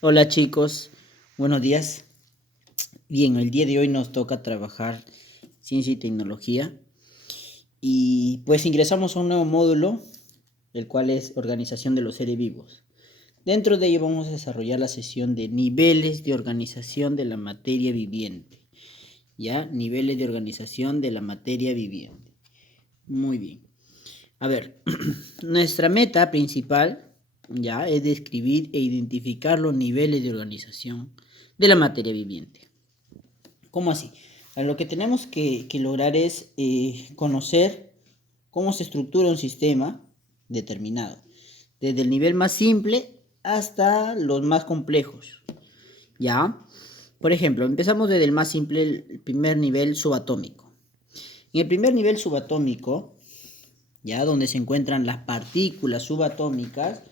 Hola chicos, buenos días. Bien, el día de hoy nos toca trabajar ciencia y tecnología y pues ingresamos a un nuevo módulo, el cual es organización de los seres vivos. Dentro de ello vamos a desarrollar la sesión de niveles de organización de la materia viviente. ¿Ya? Niveles de organización de la materia viviente. Muy bien. A ver, nuestra meta principal ya es describir e identificar los niveles de organización de la materia viviente. ¿Cómo así? Lo que tenemos que lograr es conocer cómo se estructura un sistema determinado, desde el nivel más simple hasta los más complejos. ¿Ya? Por ejemplo, empezamos desde el más simple, el primer nivel subatómico. En el primer nivel subatómico, ya donde se encuentran las partículas subatómicas,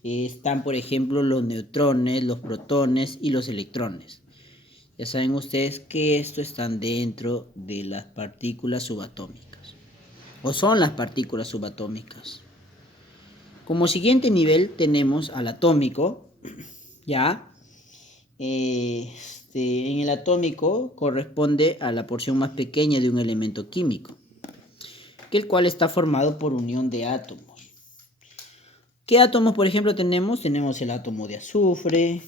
están, por ejemplo, los neutrones, los protones y los electrones. Ya saben ustedes que estos están dentro de las partículas subatómicas, o son las partículas subatómicas. Como siguiente nivel tenemos al atómico, ya. En el atómico corresponde a la porción más pequeña de un elemento químico, que el cual está formado por unión de átomos. ¿Qué átomos, por ejemplo, tenemos? Tenemos el átomo de azufre,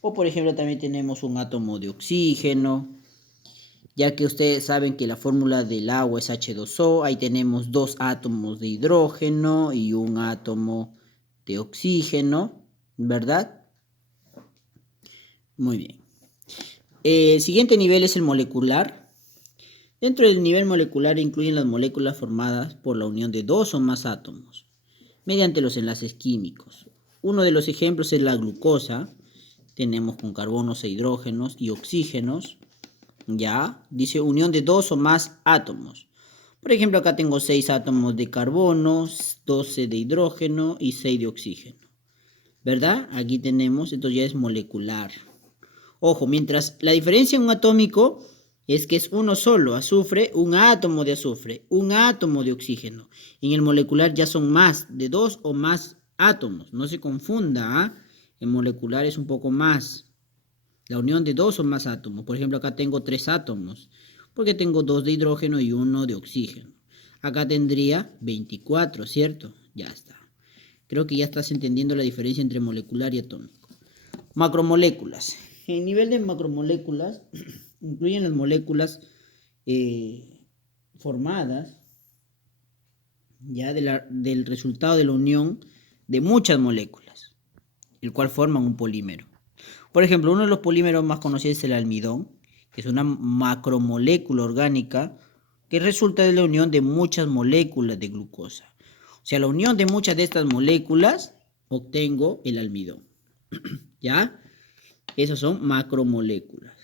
o por ejemplo también tenemos un átomo de oxígeno, ya que ustedes saben que la fórmula del agua es H2O, ahí tenemos dos átomos de hidrógeno y un átomo de oxígeno, ¿verdad? Muy bien. El siguiente nivel es el molecular. Dentro del nivel molecular incluyen las moléculas formadas por la unión de dos o más átomos, mediante los enlaces químicos. Uno de los ejemplos es la glucosa. Tenemos con carbonos e hidrógenos y oxígenos. Ya, dice unión de dos o más átomos. Por ejemplo, acá tengo 6 átomos de carbono, 12 de hidrógeno y 6 de oxígeno. ¿Verdad? Aquí tenemos, esto ya es molecular. Ojo, mientras la diferencia en un atómico es que es uno solo, azufre, un átomo de azufre, un átomo de oxígeno. En el molecular ya son más, de dos o más átomos. No se confunda, ¿ah? El molecular es un poco más. La unión de dos o más átomos. Por ejemplo, acá tengo 3 átomos, porque tengo 2 de hidrógeno y 1 de oxígeno. Acá tendría 24, ¿cierto? Ya está. Creo que ya estás entendiendo la diferencia entre molecular y atómico. Macromoléculas. El nivel de macromoléculas incluyen las moléculas formadas ya del resultado de la unión de muchas moléculas, el cual forman un polímero. Por ejemplo, uno de los polímeros más conocidos es el almidón, que es una macromolécula orgánica que resulta de la unión de muchas moléculas de glucosa. O sea, la unión de muchas de estas moléculas obtengo el almidón. ¿Ya? Esos son macromoléculas.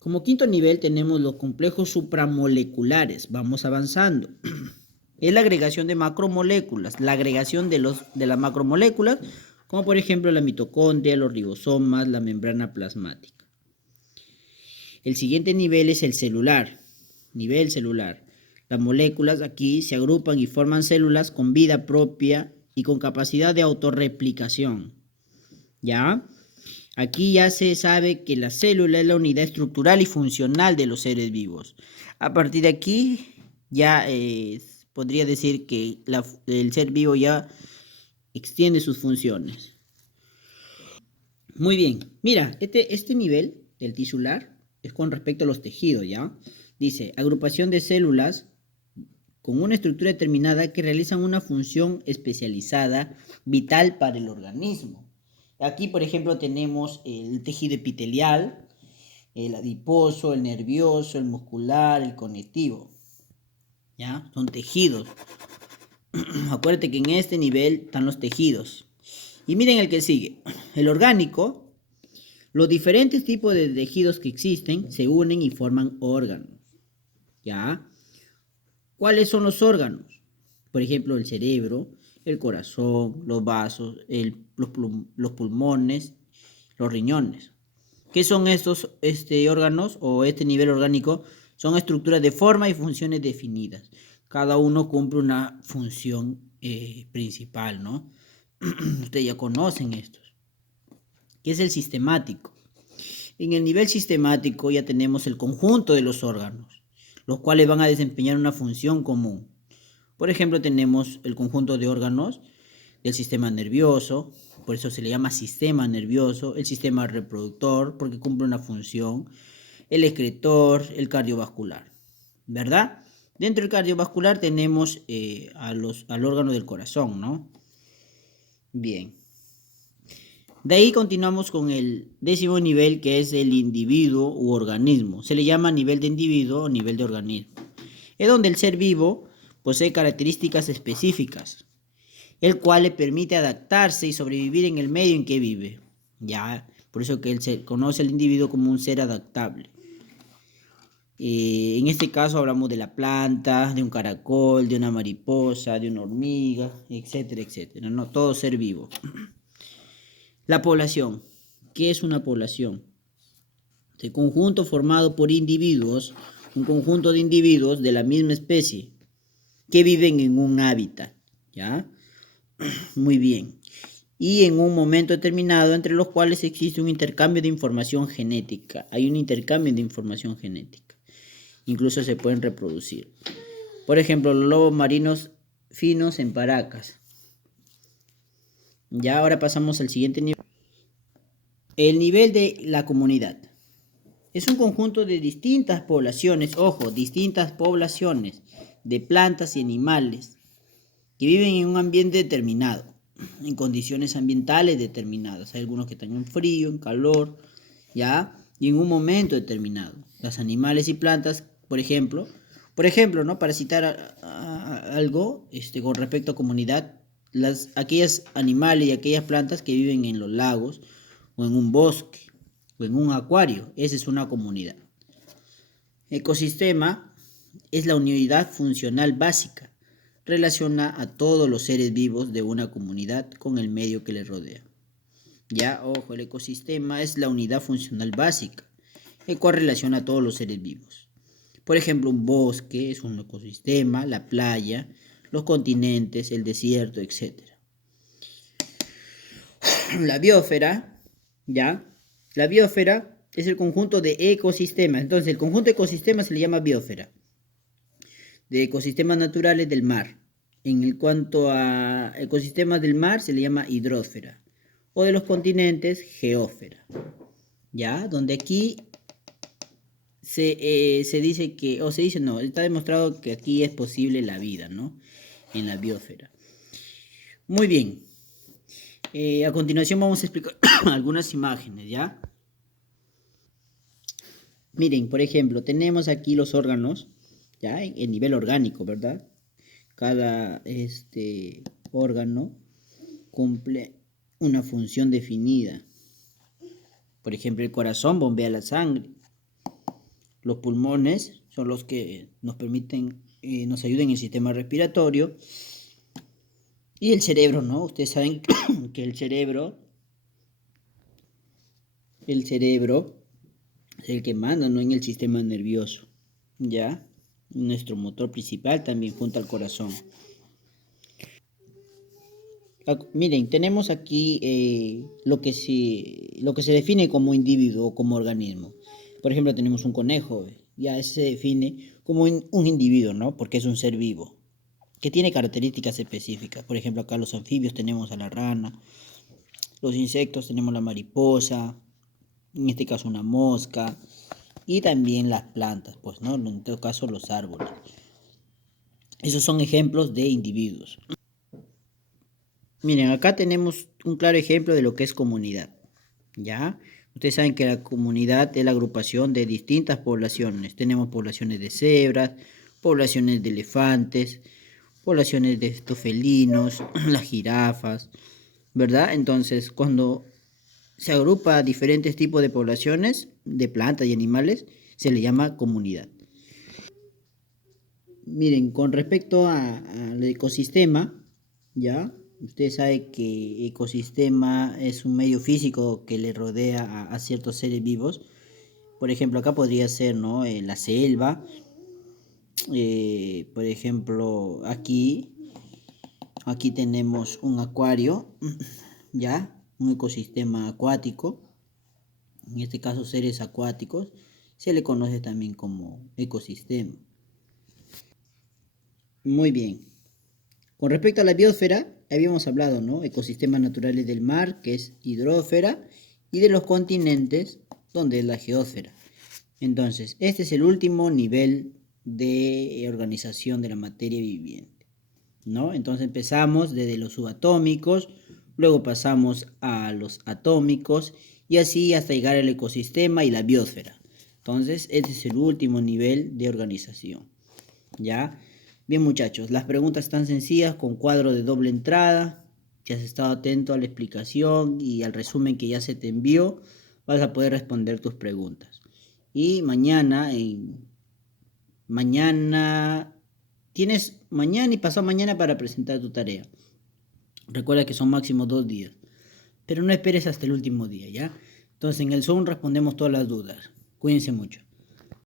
Como quinto nivel tenemos los complejos supramoleculares. Vamos avanzando. Es la agregación de macromoléculas, la agregación de las macromoléculas, como por ejemplo la mitocondria, los ribosomas, la membrana plasmática. El siguiente nivel es el celular. Nivel celular. Las moléculas aquí se agrupan y forman células con vida propia y con capacidad de autorreplicación. ¿Ya? Aquí ya se sabe que la célula es la unidad estructural y funcional de los seres vivos. A partir de aquí ya podría decir que el ser vivo ya extiende sus funciones. Muy bien, mira, este nivel del tisular es con respecto a los tejidos, ¿ya? Dice, agrupación de células con una estructura determinada que realizan una función especializada vital para el organismo. Aquí, por ejemplo, tenemos el tejido epitelial, el adiposo, el nervioso, el muscular, el conectivo. ¿Ya? Son tejidos. Acuérdate que en este nivel están los tejidos. Y miren el que sigue. El orgánico. Los diferentes tipos de tejidos que existen se unen y forman órganos. ¿Ya? ¿Cuáles son los órganos? Por ejemplo, el cerebro, el corazón, los vasos, los pulmones, los riñones. ¿Qué son estos órganos o este nivel orgánico? Son estructuras de forma y funciones definidas. Cada uno cumple una función principal, ¿no? Ustedes ya conocen estos, que es el sistemático. En el nivel sistemático ya tenemos el conjunto de los órganos, los cuales van a desempeñar una función común. Por ejemplo, tenemos el conjunto de órganos del sistema nervioso, por eso se le llama sistema nervioso, el sistema reproductor, porque cumple una función, el excretor, el cardiovascular, ¿verdad? Dentro del cardiovascular tenemos al órgano del corazón, ¿no? Bien. De ahí continuamos con el 10º nivel, que es el individuo u organismo. Se le llama nivel de individuo o nivel de organismo. Es donde el ser vivo posee características específicas, el cual le permite adaptarse y sobrevivir en el medio en que vive. Ya, por eso que él se conoce al individuo como un ser adaptable. En este caso hablamos de la planta, de un caracol, de una mariposa, de una hormiga, etcétera, etcétera, ¿no? Todo ser vivo. La población. ¿Qué es una población? El conjunto formado por individuos, un conjunto de individuos de la misma especie que viven en un hábitat, ¿ya? Muy bien. Y en un momento determinado entre los cuales existe un intercambio de información genética. Hay un intercambio de información genética. Incluso se pueden reproducir. Por ejemplo, los lobos marinos finos en Paracas. Ya ahora pasamos al siguiente nivel. El nivel de la comunidad. Es un conjunto de distintas poblaciones, ojo, distintas poblaciones de plantas y animales que viven en un ambiente determinado, en condiciones ambientales determinadas. Hay algunos que están en frío, en calor, ¿ya? Y en un momento determinado. Los animales y plantas, por ejemplo, ¿no? Para citar algo con respecto a comunidad, aquellos animales y aquellas plantas que viven en los lagos o en un bosque o en un acuario, esa es una comunidad. Ecosistema es la unidad funcional básica. Relaciona a todos los seres vivos de una comunidad con el medio que les rodea. Ya, ojo, el ecosistema es la unidad funcional básica, el cual relaciona a todos los seres vivos. Por ejemplo, un bosque es un ecosistema, la playa, los continentes, el desierto, etc. La biosfera, ¿ya? La biosfera es el conjunto de ecosistemas. Entonces, el conjunto de ecosistemas se le llama biosfera. De ecosistemas naturales del mar. En cuanto a ecosistemas del mar, se le llama hidrósfera. O de los continentes, geósfera. ¿Ya? Donde aquí se dice que, o se dice no, está demostrado que aquí es posible la vida, ¿no? En la biosfera. Muy bien. A continuación vamos a explicar algunas imágenes, ¿ya? Miren, por ejemplo, tenemos aquí los órganos, ¿ya? En nivel orgánico, ¿verdad? Cada órgano cumple una función definida. Por ejemplo, el corazón bombea la sangre. Los pulmones son los que nos permiten, nos ayudan en el sistema respiratorio. Y el cerebro, ¿no? Ustedes saben que el cerebro es el que manda, ¿no? En el sistema nervioso, ¿ya? Nuestro motor principal también junto al corazón. Miren, tenemos aquí lo que se define como individuo o como organismo. Por ejemplo, tenemos un conejo, ya ese se define como un individuo, ¿no? Porque es un ser vivo, que tiene características específicas. Por ejemplo, acá los anfibios tenemos a la rana, los insectos tenemos la mariposa, en este caso una mosca, y también las plantas, pues, ¿no? En todo caso los árboles. Esos son ejemplos de individuos. Miren, acá tenemos un claro ejemplo de lo que es comunidad, ¿ya? Ustedes saben que la comunidad es la agrupación de distintas poblaciones. Tenemos poblaciones de cebras, poblaciones de elefantes, poblaciones de estos felinos, las jirafas, ¿verdad? Entonces, cuando se agrupa diferentes tipos de poblaciones de plantas y animales, se le llama comunidad. Miren, con respecto al ecosistema, ¿ya? Usted sabe que ecosistema es un medio físico que le rodea a ciertos seres vivos. Por ejemplo, acá podría ser, ¿no? La selva. Por ejemplo, aquí Aquí tenemos un acuario, ¿ya? Un ecosistema acuático. En este caso, seres acuáticos. Se le conoce también como ecosistema. Muy bien. Con respecto a la biosfera, habíamos hablado, ¿no? Ecosistemas naturales del mar, que es hidrósfera, y de los continentes, donde es la geósfera. Entonces, este es el último nivel de organización de la materia viviente, ¿no? Entonces empezamos desde los subatómicos, luego pasamos a los atómicos y así hasta llegar al ecosistema y la biosfera. Entonces, este es el último nivel de organización, ¿ya? Bien, muchachos, las preguntas están sencillas con cuadro de doble entrada. Si has estado atento a la explicación y al resumen que ya se te envió, vas a poder responder tus preguntas. Y mañana, tienes mañana y pasado mañana para presentar tu tarea. Recuerda que son máximo 2 días, pero no esperes hasta el último día, ¿ya? Entonces en el Zoom respondemos todas las dudas. Cuídense mucho.